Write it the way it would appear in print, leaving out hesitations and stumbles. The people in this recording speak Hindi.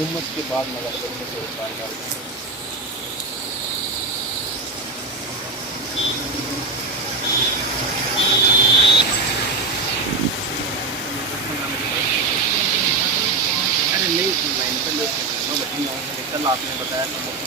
उम्मत के बाद नगर करने से होता है। अरे नहीं, मैं कल आपने बताया तो